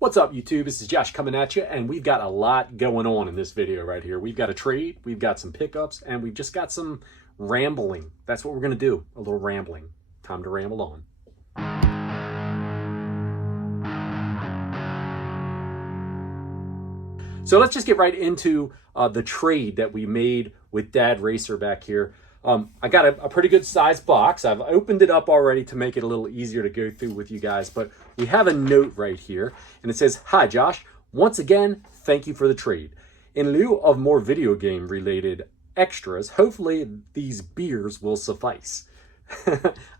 What's up, YouTube? This is Josh coming at you, and we've got a lot going on in this video right here. We've got a trade, we've got some pickups, and we've just got some rambling. That's what we're going to do, a little rambling. Time to ramble on. So let's just get right into the trade that we made with Dad Racer back here. I got a pretty good sized box. I've opened it up already to make it a little easier to go through with you guys, but we have a note right here and it says, "Hi Josh, once again, thank you for the trade. In lieu of more video game related extras, hopefully these beers will suffice.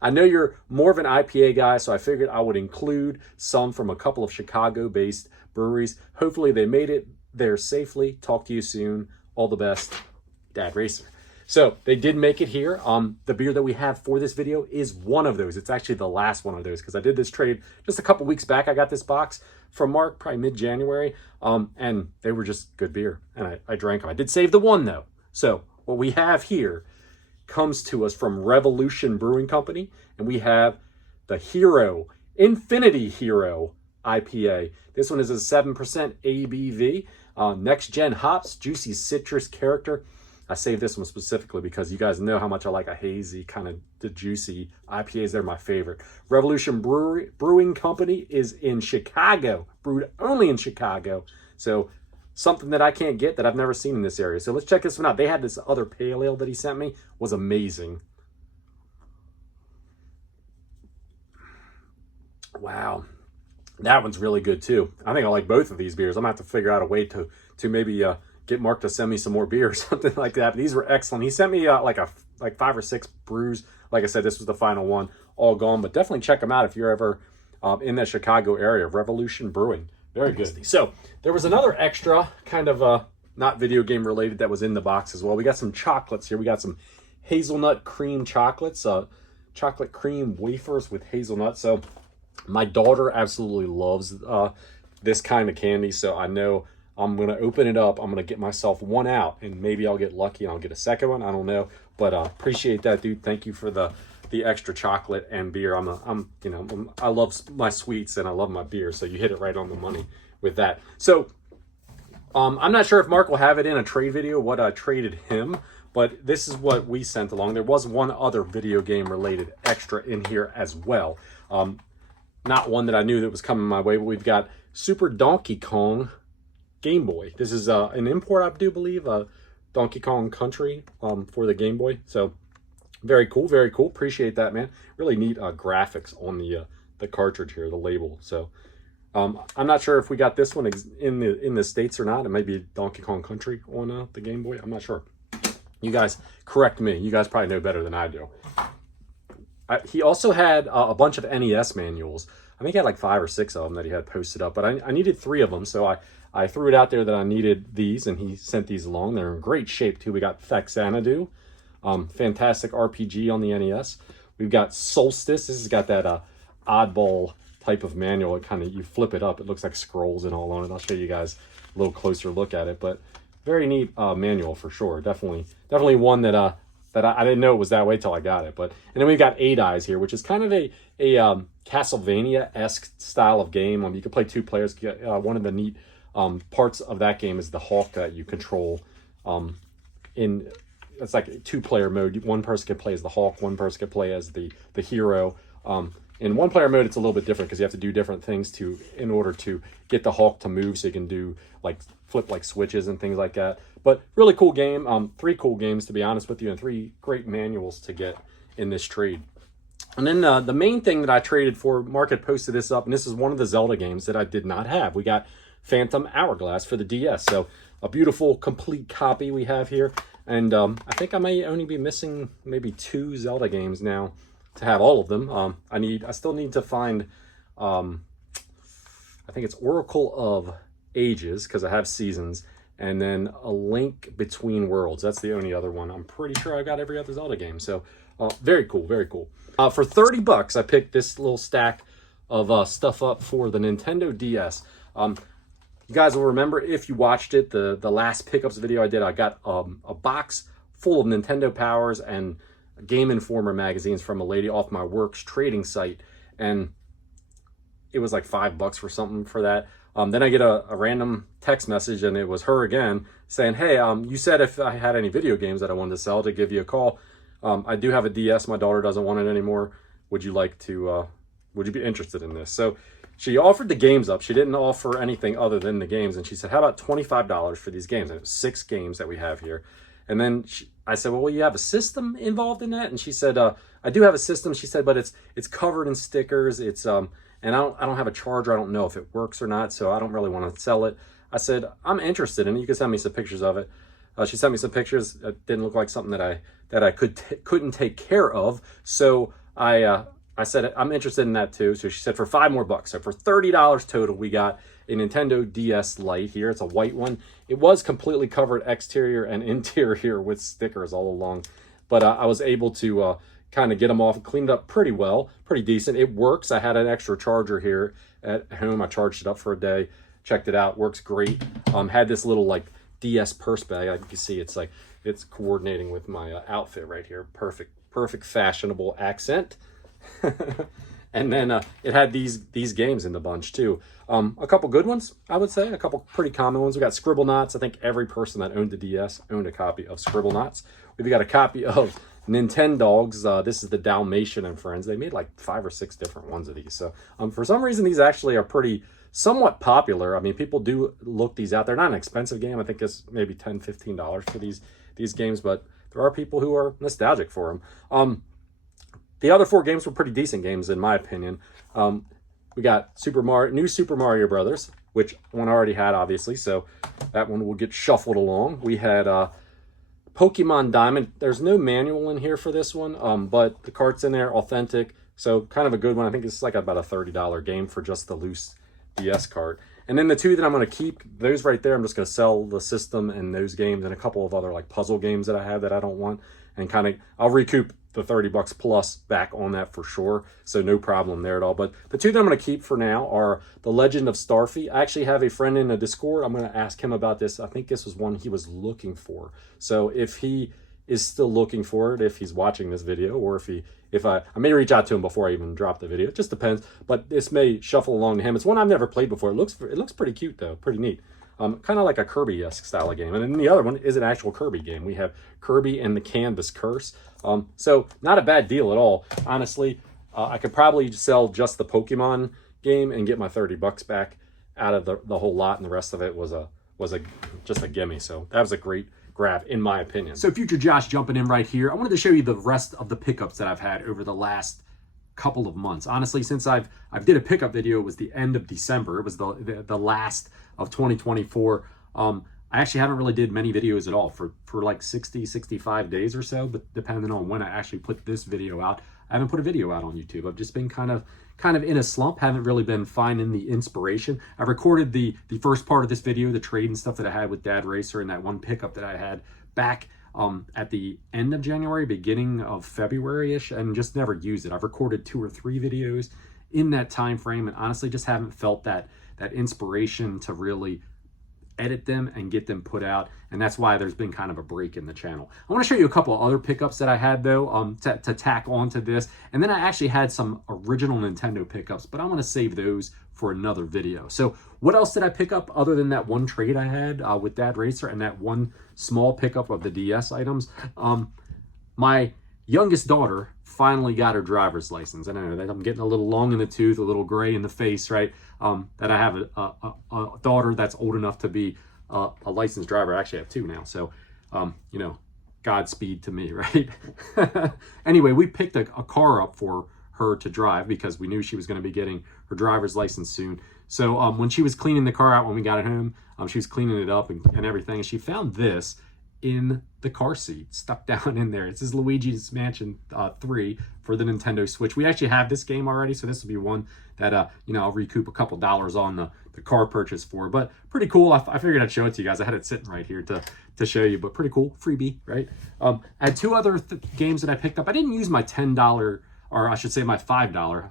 I know you're more of an IPA guy, so I figured I would include some from a couple of Chicago-based breweries. Hopefully they made it there safely. Talk to you soon. All the best, Dad Racer." So they did make it here. The beer that we have for this video is one of those. It's actually the last one of those because I did this trade just a couple weeks back. I got this box from Mark, probably mid-January, and they were just good beer, and I drank them. I did save the one, though. So what we have here comes to us from Revolution Brewing Company, and we have the Hero, Infinity Hero IPA. This one is a 7% ABV, next-gen hops, juicy citrus character. I saved this one specifically because you guys know how much I like a hazy, kind of the juicy IPAs. They're my favorite. Revolution Brewing Company is in Chicago, brewed only in Chicago. So something that I can't get, that I've never seen in this area. So let's check this one out. They had this other pale ale that he sent me, was amazing. Wow. That one's really good too. I think I like both of these beers. I'm gonna have to figure out a way to maybe get Mark to send me some more beer or something like that. But these were excellent. He sent me like 5 or 6 brews. Like I said, this was the final one, all gone. But definitely check them out if you're ever in that Chicago area. Revolution Brewing, very good. So there was another extra kind of not video game related that was in the box as well. We got some chocolates here. We got some hazelnut cream chocolates, chocolate cream wafers with hazelnut. So my daughter absolutely loves this kind of candy. So I know I'm going to open it up. I'm going to get myself one out, and maybe I'll get lucky and I'll get a second one. I don't know, but appreciate that, dude. Thank you for the extra chocolate and beer. I love my sweets and I love my beer, so you hit it right on the money with that. So I'm not sure if Mark will have it in a trade video, what I traded him, but this is what we sent along. There was one other video game related extra in here as well. Not one that I knew that was coming my way, but we've got Super Donkey Kong Game Boy. This is an import, I do believe, Donkey Kong Country for the Game Boy. So very cool, very cool. Appreciate that, man. Really neat graphics on the cartridge here, the label. So I'm not sure if we got this one in the States or not. It might be Donkey Kong Country on the Game Boy. I'm not sure. You guys correct me. You guys probably know better than I do. He also had a bunch of NES manuals. I think he had like 5 or 6 of them that he had posted up, but I needed 3 of them, so I threw it out there that I needed these, and he sent these along. They're in great shape too. We got Faxanadu, fantastic RPG on the NES. We've got Solstice. This has got that oddball type of manual. It kind of, you flip it up, it looks like scrolls and all on it. I'll show you guys a little closer look at it, but very neat manual for sure. Definitely one that I didn't know it was that way till I got it. But and then we've got 8 Eyes here, which is kind of a Castlevania-esque style of game. You can play 2 players. One of the neat parts of that game is the hawk that you control. It's like a 2-player mode. One person can play as the hawk, one person can play as the hero. In 1-player mode, it's a little bit different because you have to do different things in order to get the hawk to move. So you can do like flip like switches and things like that. But really cool game. 3 cool games, to be honest with you, and 3 great manuals to get in this trade. And then the main thing that I traded for, Mark had posted this up, and this is one of the Zelda games that I did not have. We got Phantom Hourglass for the DS. So a beautiful complete copy we have here. And I think I may only be missing maybe 2 Zelda games now to have all of them. I still need to find, I think it's Oracle of Ages, because I have Seasons, and then A Link Between Worlds. That's the only other one. I'm pretty sure I got every other Zelda game. So very cool, very cool. For 30 bucks, I picked this little stack of stuff up for the Nintendo DS. You guys will remember, if you watched it, the last pickups video I did, I got a box full of Nintendo Powers and Game Informer magazines from a lady off my work's trading site, and it was like $5 or something for that. Then I get a random text message, and it was her again saying, hey, you said if I had any video games that I wanted to sell to give you a call. I do have a DS. My daughter doesn't want it anymore. Would you like to, would you be interested in this? So she offered the games up. She didn't offer anything other than the games. And she said, how about $25 for these games? And it was 6 games that we have here. And then I said, well, you have a system involved in that? And she said, I do have a system. She said, but it's covered in stickers. It's, and I don't have a charger. I don't know if it works or not. So I don't really want to sell it. I said, I'm interested in it. You can send me some pictures of it. She sent me some pictures. It didn't look like something that I couldn't take care of. So I said, I'm interested in that too. So she said for $5 more. So for $30 total, we got a Nintendo DS Lite here. It's a white one. It was completely covered exterior and interior with stickers all along. But I was able to kind of get them off and cleaned up pretty well, pretty decent. It works. I had an extra charger here at home. I charged it up for a day, checked it out. Works great. Had this little like DS purse bag. You can see it's like, it's coordinating with my outfit right here. Perfect fashionable accent. And then it had these games in the bunch too. A couple good ones, I would say. A couple pretty common ones. We got Scribblenauts. I think every person that owned the DS owned a copy of Scribblenauts. We've got a copy of Nintendogs. This is the Dalmatian and Friends. They made like 5 or 6 different ones of these. So for some reason, these actually are somewhat popular. I mean, people do look these out. They're not an expensive game. I think it's maybe $10, $15 for these games, but there are people who are nostalgic for them. The other 4 games were pretty decent games, in my opinion. We got New Super Mario Brothers, which one I already had, obviously, so that one will get shuffled along. We had Pokemon Diamond. There's no manual in here for this one, but the cart's in there, authentic, so kind of a good one. I think it's like about a $30 game for just the loose DS cart. And then the 2 that I'm going to keep, those right there, I'm just going to sell the system and those games and a couple of other like puzzle games that I have that I don't want, and kind of I'll recoup the $30 plus back on that for sure. So no problem there at all. But the 2 that I'm going to keep for now are The Legend of Starfy. I actually have a friend in the Discord. I'm going to ask him about this. I think this was one he was looking for. So if he is still looking for it, if he's watching this video, or if I may reach out to him before I even drop the video. It just depends. But this may shuffle along to him. It's one I've never played before. It looks pretty cute though, pretty neat. Kind of like a Kirby-esque style of game. And then the other one is an actual Kirby game. We have Kirby and the Canvas Curse. So not a bad deal at all. Honestly, I could probably sell just the Pokemon game and get my $30 back out of the whole lot, and the rest of it was just a gimme. So that was a great grab, in my opinion. So Future Josh jumping in right here. I wanted to show you the rest of the pickups that I've had over the last couple of months. Honestly, since I've did a pickup video, it was the end of December. It was the last of 2024. I actually haven't really did many videos at all for like 65 days or so, but depending on when I actually put this video out, I haven't put a video out on YouTube. I've just been kind of in a slump, haven't really been finding the inspiration. I recorded the first part of this video, the trade and stuff that I had with Dad Racer and that one pickup that I had back at the end of January, beginning of February-ish, and just never used it. I've recorded 2 or 3 videos in that time frame, and honestly just haven't felt that inspiration to really edit them and get them put out, and that's why there's been kind of a break in the channel. I want to show you a couple of other pickups that I had though, to tack onto this, and then I actually had some original Nintendo pickups, but I want to save those for another video. So what else did I pick up other than that one trade I had with Dad Racer and that one small pickup of the DS items? My youngest daughter finally got her driver's license. I know that I'm getting a little long in the tooth, a little gray in the face, right? That I have a daughter that's old enough to be a licensed driver. I actually have 2 now. So, you know, Godspeed to me, right? Anyway, we picked a car up for her to drive because we knew she was going to be getting her driver's license soon. So when she was cleaning the car out when we got it home, she was cleaning it up and everything. And she found this in the car seat, stuck down in there. It says Luigi's Mansion 3 for the Nintendo Switch. We actually have this game already, so this will be one that you know, I'll recoup a couple dollars on the car purchase for. But pretty cool. I figured I'd show it to you guys. I had it sitting right here to show you, but pretty cool. Freebie, right? I had 2 other games that I picked up. I didn't use my $10, or I should say my $5.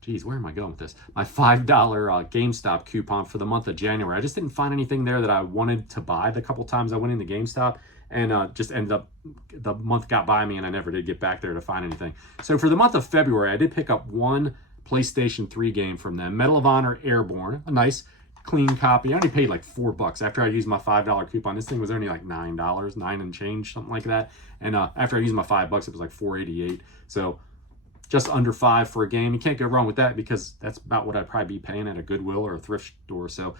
Geez, where am I going with this? My $5 GameStop coupon for the month of January. I just didn't find anything there that I wanted to buy the couple times I went into GameStop, and just ended up, the month got by me and I never did get back there to find anything. So for the month of February, I did pick up one PlayStation 3 game from them, Medal of Honor Airborne, a nice clean copy. I only paid like $4 after I used my $5 coupon. This thing was only like $9, 9 and change, something like that. And after I used my $5, it was like $4.88. So just under $5 for a game. You can't go wrong with that, because that's about what I'd probably be paying at a Goodwill or a thrift store. So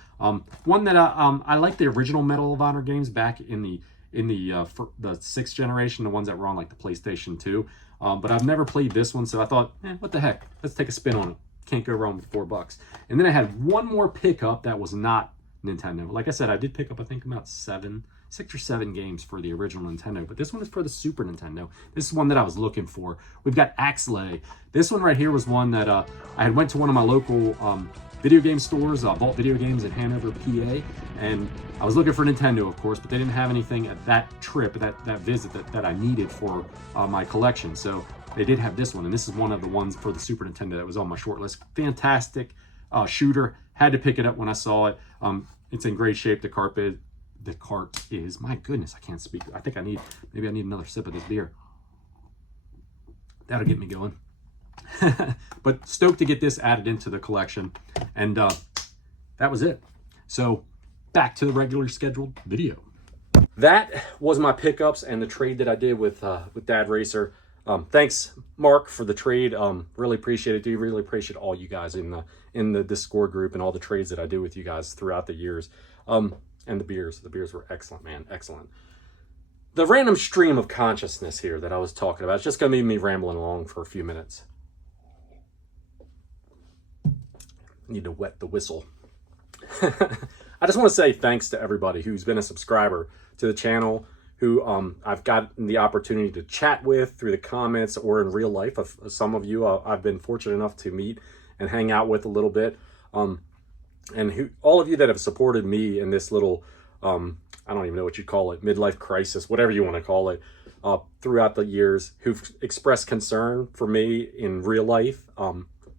one that I like the original Medal of Honor games back in the 6th generation, the ones that were on like the PlayStation 2. But I've never played this one, so I thought, what the heck? Let's take a spin on it. Can't go wrong with $4. And then I had one more pickup that was not Nintendo. Like I said, I did pick up, I think, about 6 or 7 games for the original Nintendo, but this one is for the Super Nintendo. This is one that I was looking for. We've got Axley. This one right here was one that I had went to one of my local video game stores, Vault Video Games in Hanover, PA, and I was looking for Nintendo, of course, but they didn't have anything at that trip, that visit that I needed for my collection. So they did have this one, and this is one of the ones for the Super Nintendo that was on my short list. Fantastic shooter. Had to pick it up when I saw it. It's in great shape. The cart is, my goodness, I can't speak. I think maybe I need another sip of this beer. That'll get me going. But stoked to get this added into the collection. And that was it. So back to the regularly scheduled video. That was my pickups and the trade that I did with Dad Racer. Thanks, Mark, for the trade. Really appreciate it, dude. Really appreciate all you guys in the Discord group and all the trades that I do with you guys throughout the years. And the beers were excellent, man, excellent. The random stream of consciousness here that I was talking about, it's just gonna be me rambling along for a few minutes. Need to wet the whistle. I just want to say thanks to everybody who's been a subscriber to the channel, who I've gotten the opportunity to chat with through the comments or in real life. Some of you I've been fortunate enough to meet and hang out with a little bit. And all of you that have supported me in this little, I don't even know what you call it, midlife crisis, whatever you want to call it, throughout the years, who've expressed concern for me in real life.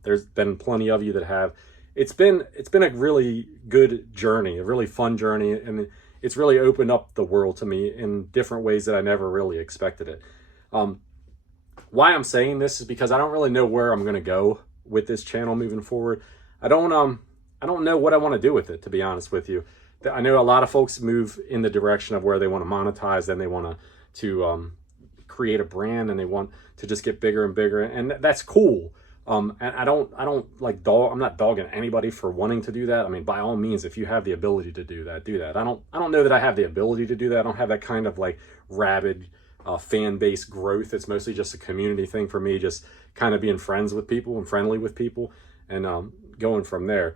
There's been plenty of you that have. It's been a really good journey, a really fun journey, and it's really opened up the world to me in different ways that I never really expected it. Why I'm saying this is because I don't really know where I'm going to go with this channel moving forward. I don't know what I want to do with it, to be honest with you. I know a lot of folks move in the direction of where they want to monetize, then they want to create a brand, and they want to just get bigger and bigger, and that's cool. And I don't like I'm not dogging anybody for wanting to do that. I mean, by all means, if you have the ability to do that, do that. I don't know that I have the ability to do that. I don't have that kind of like rabid fan base growth. It's mostly just a community thing for me, just kind of being friends with people and friendly with people, and going from there.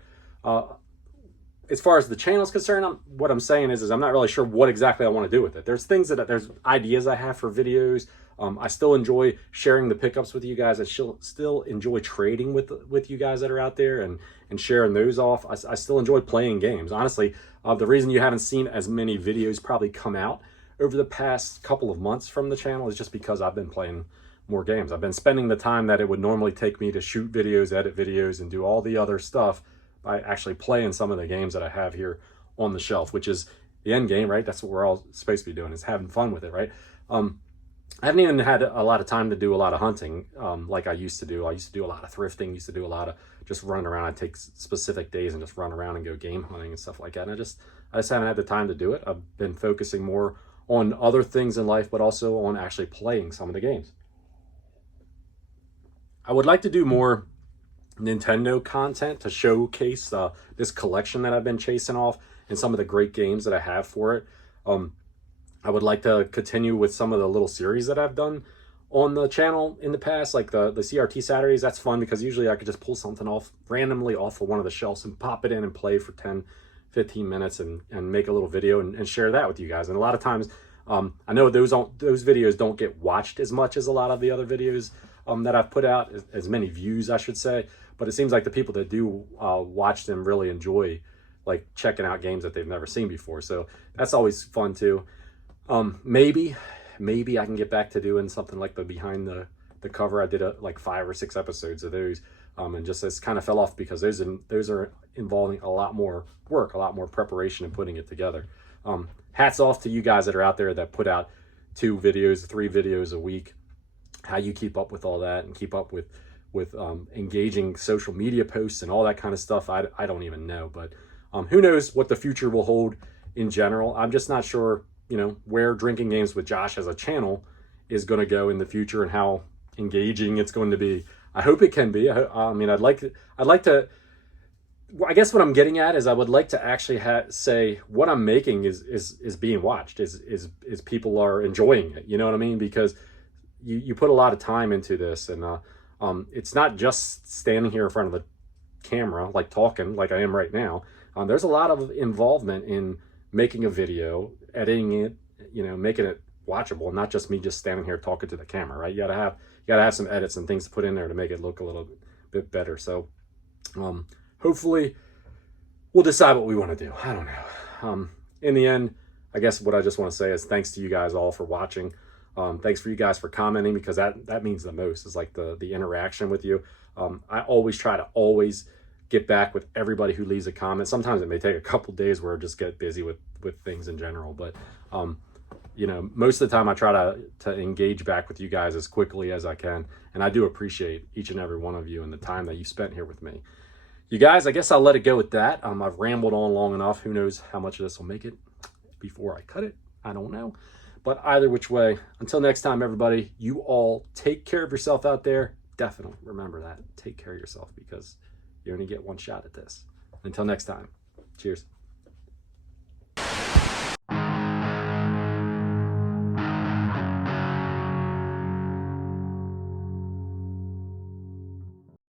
As far as the channel is concerned, what I'm saying is I'm not really sure what exactly I want to do with it. There's there's ideas I have for videos. I still enjoy sharing the pickups with you guys. I still enjoy trading with you guys that are out there and sharing those off. I still enjoy playing games. Honestly, the reason you haven't seen as many videos probably come out over the past couple of months from the channel is just because I've been playing more games. I've been spending the time that it would normally take me to shoot videos, edit videos, and do all the other stuff by actually playing some of the games that I have here on the shelf, which is the end game, right? That's what we're all supposed to be doing, is having fun with it, right? I haven't even had a lot of time to do a lot of hunting like I used to do. I used to do a lot of thrifting, used to do a lot of just running around. I'd take specific days and just run around and go game hunting and stuff like that. And I just haven't had the time to do it. I've been focusing more on other things in life, but also on actually playing some of the games. I would like to do more Nintendo content to showcase this collection that I've been chasing off and some of the great games that I have for it. I would like to continue with some of the little series that I've done on the channel in the past, like the CRT Saturdays. That's fun because usually I could just pull something randomly off of one of the shelves and pop it in and play for 10-15 minutes and make a little video and share that with you guys. And a lot of times, I know those videos don't get watched as much as a lot of the other videos that I've put out, as many views, I should say. But it seems like the people that do watch them really enjoy like checking out games that they've never seen before. So that's always fun too. Maybe I can get back to doing something like the behind the cover. I did like 5 or 6 episodes of those, and just this kind of fell off because those are involving a lot more work, a lot more preparation and putting it together. Hats off to you guys that are out there that put out 2 videos, 3 videos a week. How you keep up with all that and keep up with engaging social media posts and all that kind of stuff, I don't even know. But Who knows what the future will hold in general. I'm just not sure, you know, where Drinking Games with Josh as a channel is going to go in the future and how engaging it's going to be. I hope it can be. I mean, I'd like to, I guess what I'm getting at is I would like to actually say what I'm making is being watched, is people are enjoying it. You know what I mean? Because you put a lot of time into this, and it's not just standing here in front of the camera, like talking like I am right now. There's a lot of involvement in making a video, editing it, you know, making it watchable, not just me just standing here talking to the camera, right? You gotta have some edits and things to put in there to make it look a little bit better. So hopefully we'll decide what we want to do. I don't know. In the end, I guess what I just want to say is thanks to you guys all for watching. Thanks for you guys for commenting, because that means the most, is like the interaction with you. I always try to get back with everybody who leaves a comment. Sometimes it may take a couple days where I just get busy with things in general, but you know, most of the time I try to engage back with you guys as quickly as I can, and I do appreciate each and every one of you and the time that you spent here with me. You guys, I guess I'll let it go with that. I've rambled on long enough. Who knows how much of this will make it before I cut it? I don't know. But either which way, until next time, everybody, you all take care of yourself out there. Definitely remember that. Take care of yourself, because you only get one shot at this. Until next time, cheers.